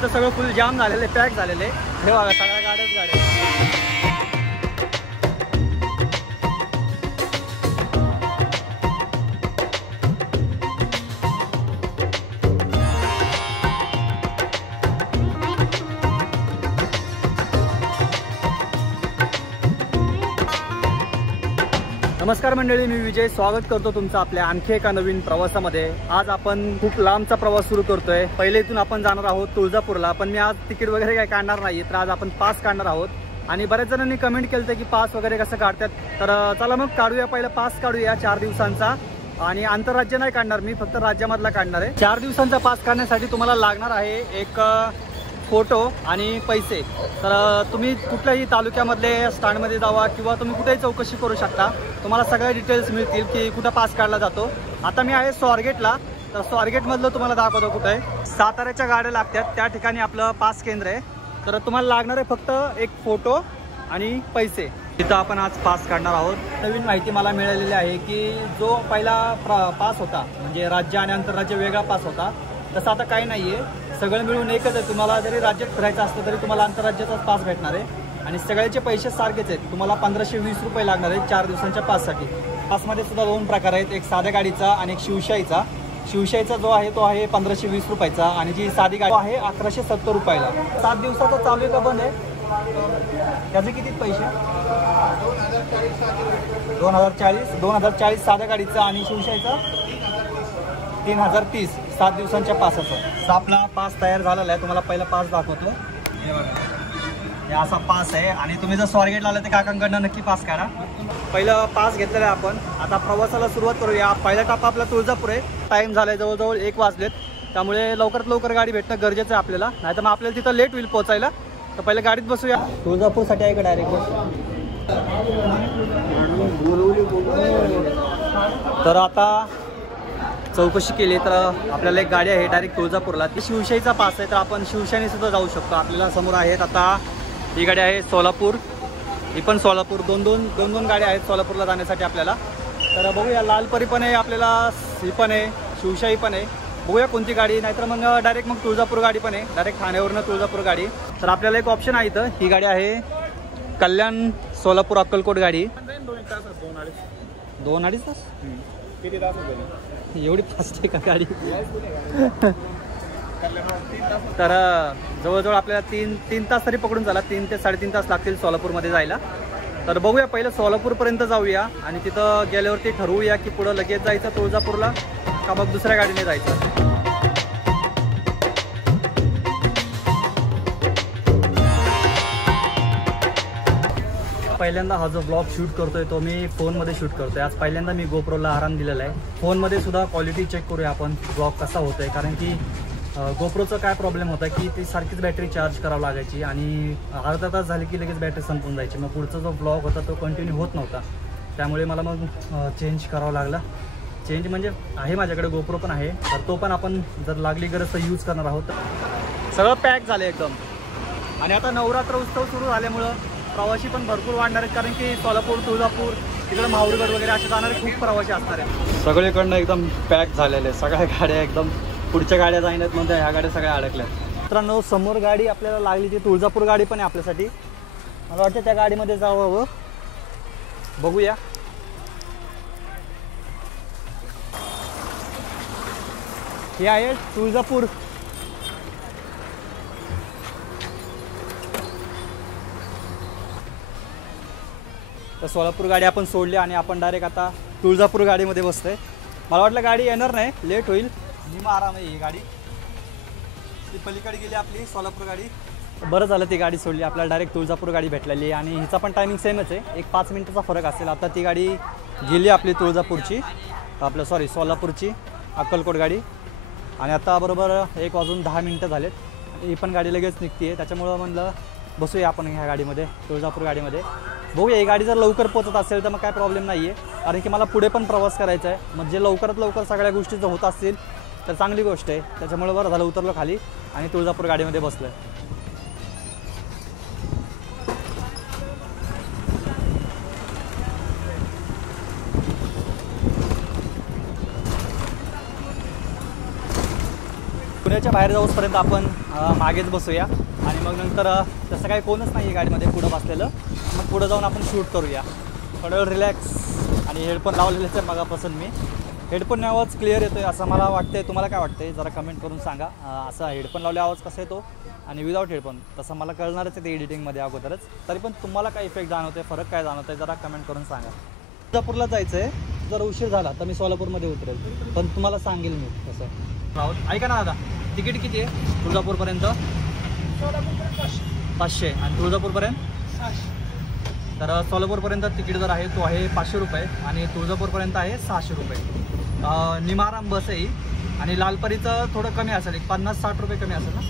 इथं सगळं फुल जाम झालेलं आहे, पॅक झालेलं आहे. हे बघा सगळ्या गाड्याच गाड्या. नमस्कार मंडळी, मी विजय स्वागत करतो तुमचं आपल्या आणखी एका नवीन प्रवासामध्ये. आज आपण खूप लांबचा प्रवास सुरू करतोय. पहिले इथून आपण जाणार आहोत तुळजापूरला, पण मी आज तिकीट वगैरे काही काढणार नाही. तर आज आपण पास काढणार आहोत आणि बऱ्याच जणांनी कमेंट केलं की पास वगैरे कसं काढतात. तर चला मग काढूया, पहिला पास काढूया 4 दिवसांचा. आणि आंतरराज्य नाही काढणार मी, फक्त राज्यामधला काढणार आहे. 4 दिवसांचा पास काढण्यासाठी तुम्हाला लागणार आहे एक फोटो आणि पैसे. तर तुम्ही कुठल्याही तालुक्यामधले स्टँडमध्ये जावा किंवा तुम्ही कुठेही चौकशी करू शकता, तुम्हाला सगळे डिटेल्स मिळतील की कुठं पास काढला जातो. आता मी आहे स्वारगेटला, तर स्वारगेटमधलं तुम्हाला दाखवतो कुठं आहे. साताऱ्याच्या गाड्या लागतात त्या ठिकाणी आपलं पास केंद्र आहे. तर तुम्हाला लागणार आहे फक्त एक फोटो आणि पैसे. तिथं आपण आज पास काढणार आहोत. नवीन माहिती मला मिळालेली आहे की जो पहिला पास होता म्हणजे राज्य आणि आंतरराज्य वेगळा पास होता, तसं आता काही नाही आहे. सगळं मिळून एकच आहे. तुम्हाला जरी राज्यात फिरायचं असलं तरी तुम्हाला आंतरराज्याचाच पास भेटणार आहे आणि सगळ्याचे पैसे सारखेच आहेत. तुम्हाला 1520 रुपये लागणार आहेत 4 दिवसांच्या पाससाठी. पासमध्ये सुद्धा 2 प्रकार आहेत, एक साध्या गाडीचा आणि एक शिवशाहीचा. शिवशाहीचा जो आहे तो आहे 1520 रुपयाचा आणि जी साधी गाडी आहे 1170 रुपयाला. 7 दिवसाचा चालू आहे का बंद आहे? त्याचे किती पैसे? 2040 साध्या गाडीचा आणि शिवशाहीचा 3030 7 दिवसांच्या पासाचा. आपला पास तयार झालेला आहे. तुम्हाला पहिला पास दाखवतो. हे असा पास आहे आणि तुम्ही जर स्वारगेटला आले तर काकांकडनं नक्की पास काढा. पहिलं पास घेतलेलं आहे आपण. आता प्रवासाला सुरुवात करूया. पहिला टप्पा आपला तुळजापूर आहे. टाईम झालाय, जवळजवळ 1 वाजलेत. त्यामुळे लवकरात लवकर गाडी भेटणं गरजेचं आहे आपल्याला, नाही तर मग आपल्याला तिथं लेट होईल पोहोचायला. तर पहिले गाडीत बसूया. तुळजापूरसाठी आहे का डायरेक्ट? तर आता चौकशी केली तर आपल्याला एक गाडी आहे डायरेक्ट तुळजापूरला. ती शिवशाहीचा पास आहे, तर आपण शिवशाहीने सुद्धा जाऊ शकतो. आपल्याला समोर आहेत आता ही गाडी आहे सोलापूर, ही पण सोलापूर. दोन गाड्या आहेत सोलापूरला जाण्यासाठी आपल्याला. तर बघूया, लालपरी पण आहे आपल्याला, ही पण आहे, शिवशाही पण आहे. बघूया कोणती गाडी, नाहीतर मग डायरेक्ट मग तुळजापूर गाडी पण आहे, डायरेक्ट ठाण्यावरनं तुळजापूर गाडी. तर आपल्याला एक ऑप्शन आहे इथं. ही गाडी आहे कल्याण सोलापूर अक्कलकोट गाडी. 2-2.5 तास किती तास एवढी फास्ट आहे का गाडी? तर जवळजवळ आपल्याला 3 तास तरी पकडून झाला. 3 ते 3.5 तास लागतील सोलापूरमध्ये जायला. तर बघूया, पहिलं सोलापूरपर्यंत जाऊया आणि तिथं गेल्यावरती ठरवूया की पुढं लगेच जायचं तुळजापूरला का मग दुसऱ्या गाडीने जायचं. पहिल्यांदा हा जो ब्लॉग शूट करतोय तो मी फोनमध्ये शूट करतोय. आज पहिल्यांदा मी गोप्रोला आराम दिलेला आहे. फोनमध्ये सुद्धा क्वालिटी चेक करूया आपण ब्लॉग कसा होतोय. कारण की गोप्रोचं काय प्रॉब्लेम होता की ती सारखीच बॅटरी चार्ज करावं लागायची आणि अर्धा तास झाली की लगेच बॅटरी संपून जायची. मग पुढचा जो ब्लॉग होता तो कंटिन्यू होत नव्हता. त्यामुळे मला मग चेंज करावं लागला. चेंज म्हणजे आहे माझ्याकडे गोप्रो पण आहे, तर तो पण आपण जर लागली गरज तर यूज करणार आहोत. सगळं पॅक झालं एकदम. आणि आता नवरात्र उत्सव सुरू झाल्यामुळं प्रवासी पण भरपूर वाढणार आहेत. कारण की सोलापूर, तुळजापूर, तिकडे माहूरगड वगैरे असे जाणारे खूप प्रवासी असणार आहेत. सगळीकडनं एकदम पॅक झालेले, सगळ्या गाड्या एकदम. पुढच्या गाड्या जाईनात म्हणजे ह्या गाड्या सगळ्या अडकल्यात. मित्रांनो, समोर गाडी आपल्याला लागली ती तुळजापूर गाडी पण आहे आपल्यासाठी. मला वाटतं त्या गाडीमध्ये जावं. बघूया. हे आहे तुळजापूर. तर सोलापूर गाडी आपण सोडली आणि आपण डायरेक्ट आता तुळजापूर गाडीमध्ये बसतोय. मला वाटलं गाडी येणार नाही, लेट होईल. निमा आराम आहे ही गाडी. ती पलीकडे गेली आपली सोलापूर गाडी. बरं झालं ती गाडी सोडली, आपल्याला डायरेक्ट तुळजापूर गाडी भेटलेली आणि हिचा पण टायमिंग सेमच आहे. एक 5 मिनिटाचा फरक असेल. आता ती गाडी गेली आपली तुळजापूरची, सोलापूरची अक्कलकोट गाडी. आणि आता बरोबर 1 वाजून 10 मिनिटं झालेत. ही पण गाडी लगेच निघते आहे. त्याच्यामुळं म्हणलं बसूया आपण ह्या गाडीमध्ये, तुळजापूर गाडीमध्ये. बघूया, ही गाडी जर लवकर पोहोचत असेल तर मग काय प्रॉब्लेम नाही आहे. कारण की मला पुढे पण प्रवास करायचा आहे. म्हणजे लवकरात लवकर सगळ्या गोष्टी जर होत असतील तर चांगली गोष्ट आहे. त्याच्यामुळे बरं झालं उतरलो खाली आणि तुळजापूर गाडीमध्ये बसलो. किल्ल्याच्या बाहेर जाऊसपर्यंत आपण मागेच बसूया आणि मग नंतर तसं काही कोणच नाही आहे गाडीमध्ये पुढं बसलेलं, मग पुढं जाऊन आपण शूट करूया. थोडं रिलॅक्स. आणि हेडफोन लावलेलेच आहे मगापासून मी. हेडफोन आवाज क्लिअर येतो आहे असं मला वाटतंय. तुम्हाला काय वाटतंय जरा कमेंट करून सांगा. असा हेडफोन लावले आवाज कसा येतो आणि विदाऊट हेडफोन तसं मला कळणारच आहे ते एडिटिंगमध्ये अगोदरच. तरी पण तुम्हाला काय इफेक्ट जाणवते, फरक काय जाणवतं आहे जरा कमेंट करून सांगा. तुळजापूरला जायचं आहे. जर उशीर झाला तर मी सोलापूरमध्ये उतरेल, पण तुम्हाला सांगेल मी कसं. राहून ऐका ना दादा, तिकीट किती आहे तुळजापूरपर्यंत? 500 आणि तुळजापूरपर्यंत 600. तर सोलापूरपर्यंत तिकीट जर आहे तो आहे 500 रुपये आणि तुळजापूरपर्यंत आहे 600 रुपये. निमाराम बस आहे आणि लालपरीचं थोडं कमी असेल, एक 50-60 रुपये कमी असेल ना.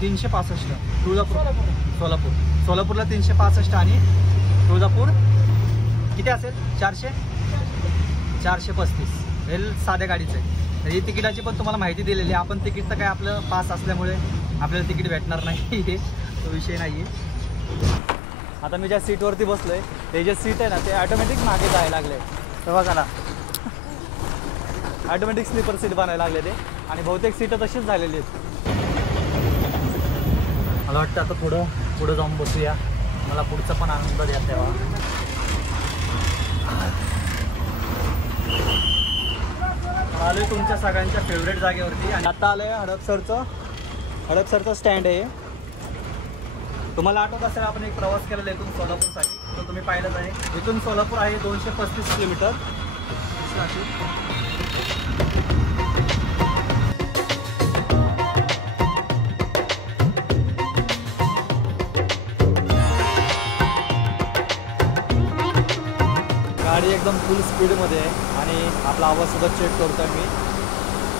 365 तुळजापूर सोलापूरला 365 आणि तुळजापूर किती असेल? 435. हे साध्या गाडीचं आहे. तर ही तिकिटाची पण तुम्हाला माहिती दिलेली आहे. आपण तिकीट तर काय आपलं पास असल्यामुळे आपल्याला तिकीट भेटणार नाही हे तो विषय नाही आहे. आता मी ज्या सीटवरती बसलो आहे ते जे सीट आहे ना ते ऑटोमॅटिक मागे जायला लागले. तर बघा ना, ऑटोमॅटिक स्लीपर सीट बनायला लागले ते आणि बहुतेक सीटं तशीच झालेली आहेत. मला वाटतं आता थोडं पुढं जाऊन बसूया, मला पुढचा पण आनंद द्या तेव्हा. आलो आहे तुमच्या सगळ्यांच्या फेवरेट जागेवरती आणि आता आलं आहे हडपसरचं स्टँड आहे. तुम्हाला आठवत असेल आपण एक प्रवास केलेला इथून सोलापूरसाठी, तो तुम्ही पाहिलंच आहे. इथून सोलापूर आहे 235 किलोमीटर. गाडी एकदम फुल स्पीडमध्ये आहे आणि आपला आवाजसुद्धा चेक करतो आहे मी.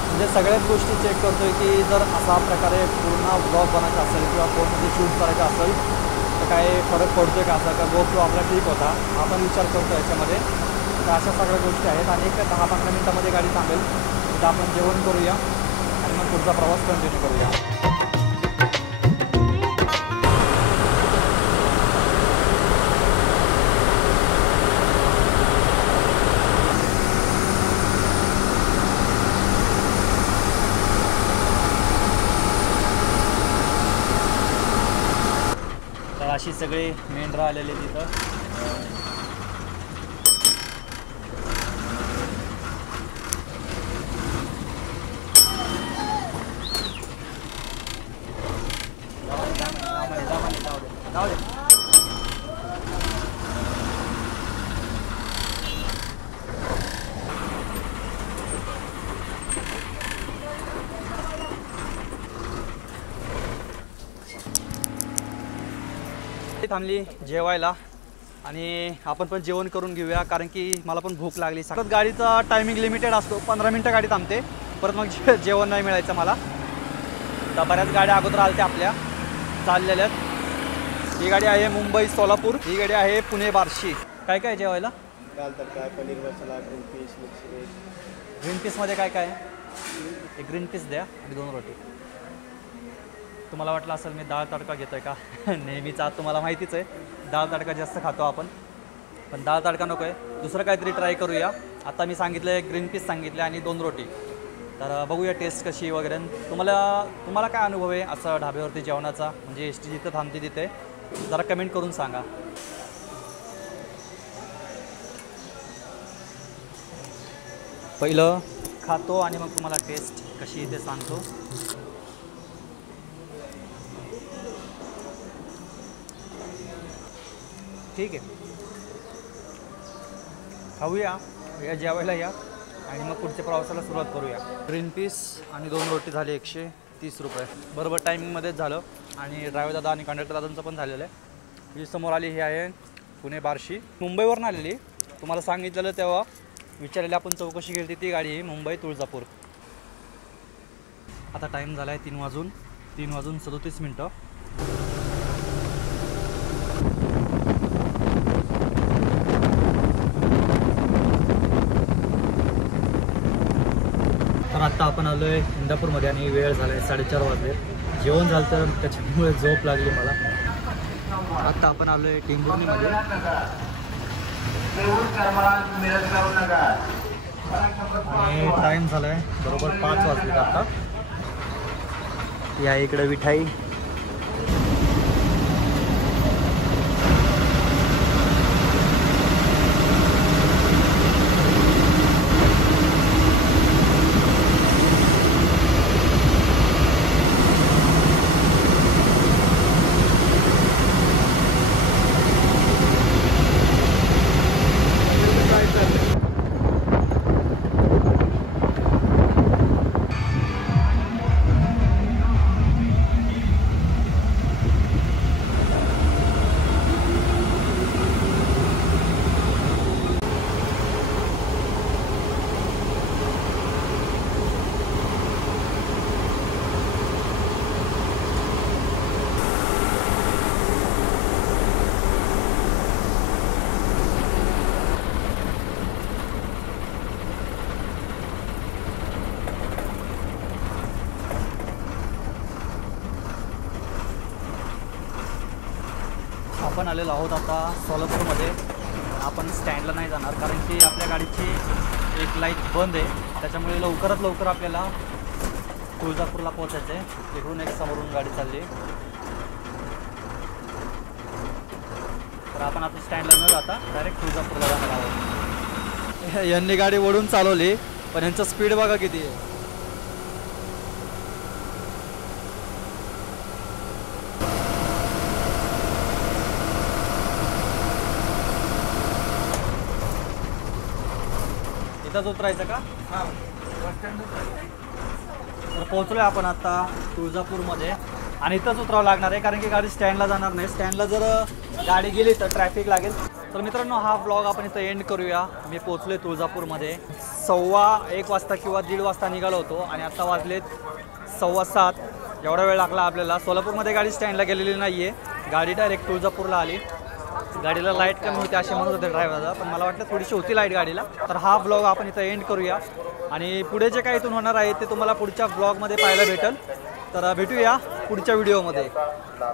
म्हणजे सगळ्याच गोष्टी चेक करतो आहे की जर असा प्रकारे पूर्ण ब्लॉग बनायचा असेल किंवा फोनमध्ये शूट करायचा असेल तर काय फरक पडतो आहे का, असा का GoPro आपला ठीक होता, आपण विचार करतो याच्यामध्ये. तर अशा सगळ्या गोष्टी आहेत आणि एक 10-15 मिनटामध्ये गाडी थांबेल. तर आपण जेवण करूया आणि मग पुढचा प्रवास कंटिन्यू करूया. अशी सगळी मेंढरं आलेली तिथं. थांबली जेवायला आणि आपण पण जेवण करून घेऊया, कारण की मला पण भूक लागली. सतत गाडीचा टायमिंग लिमिटेड असतो, 15 मिनटं गाडी थांबते, परत मग जेवण नाही मिळायचं मला. तर बऱ्याच गाड्या अगोदर आल्या आपल्या चाललेल्या आहेत. ही गाडी आहे मुंबई सोलापूर, ही गाडी आहे पुणे बार्शी. काय काय जेवायला? दाल तडका, पनीर मसाला, green peas, mix veg. Green पीसमध्ये काय काय आहे? एक ग्रीन पीस द्या आणि 2 रोटी. तुम्हाला वाटलं असेल मी डाळ तडका घेतो आहे का? नेहमीचा तुम्हाला माहितीच आहे, डाळ तडका जास्त खातो आपण, पण डाळ तडका नको आहे, दुसरं काहीतरी ट्राय करूया. आता मी सांगितलं आहे ग्रीन पीस सांगितले आणि 2 रोटी. तर बघूया टेस्ट कशी वगैरे. तुम्हाला काय अनुभव आहे असं ढाब्यावरती जेवणाचा, म्हणजे एस टी जिथं थांबते तिथे, जरा कमेंट करून सांगा. पहिलं खातो आणि मग तुम्हाला टेस्ट कशी ते सांगतो. ठीक आहे, खाऊया, या जेवायला या आणि मग पुढच्या प्रवासाला सुरुवात करूया. ग्रीन पीस आणि 2 रोटी झाली 130 रुपये. बरोबर टायमिंगमध्येच झालं आणि ड्रायव्हर दादा आणि कंडक्टर दादांचं पण झालेलं आहे. ही समोर आली ही आहे पुणे बार्शी, मुंबईवरून आलेली. तुम्हाला सांगितलेलं तेव्हा विचारलेली आपण चौकशी केली ती गाडी आहे मुंबई तुळजापूर. आता टाईम झाला आहे 3 वाजून 37 मिनटं. तर आत्ता आपण आलो आहे इंदापूरमध्ये आणि वेळ झाला आहे 4:30 वाजले. जेवण झालं तर त्याच्यामुळे झोप लागली मला. आत्ता आपण आलो आहे टेंभुर्णीमध्ये आणि टाईम झाला आहे बरोबर 5 वाजले. आता या इकडे विठाई. आपण आलेलो आहोत आता सोलापूरमध्ये. आपण स्टँडला नाही जाणार कारण की आपल्या गाडीची एक लाईट बंद आहे, त्याच्यामुळे लवकरात लवकर आपल्याला तुळजापूरला पोहोचायचं आहे. इकडून एक समोरून गाडी चालली, तर आपण आता स्टँडला न जाता डायरेक्ट तुळजापूरला जाणार आहोत. यांनी गाडी ओढून चालवली, पण यांचा स्पीड बघा किती आहे. इथंच उतरायचं का? तर पोहोचलोय आपण आता तुळजापूरमध्ये आणि इथंच उतरावं लागणार आहे कारण की गाडी स्टँडला जाणार नाही. स्टँडला जर गाडी गेली तर ट्रॅफिक लागेल. तर मित्रांनो, हा ब्लॉग आपण इथं एंड करूया. मी पोहोचलोय तुळजापूरमध्ये 1:15 वाजता किंवा 1:30 वाजता निघालो होतो आणि आता वाजलेत 6:15. एवढा वेळ लागला आपल्याला. सोलापूरमध्ये गाडी स्टँडला गेलेली नाही आहे, गाडी डायरेक्ट तुळजापूरला आली. गाडीला लाईट कमी होती असे म्हणत होते ड्रायव्हरला, पण मला वाटलं थोडीशी होती लाईट गाडीला. तर हा ब्लॉग आपण इथं एंड करूया आणि पुढे जे काही इथून होणार आहे ते तुम्हाला पुढच्या ब्लॉगमध्ये पाहायला भेटेल. तर भेटूया पुढच्या व्हिडिओमध्ये.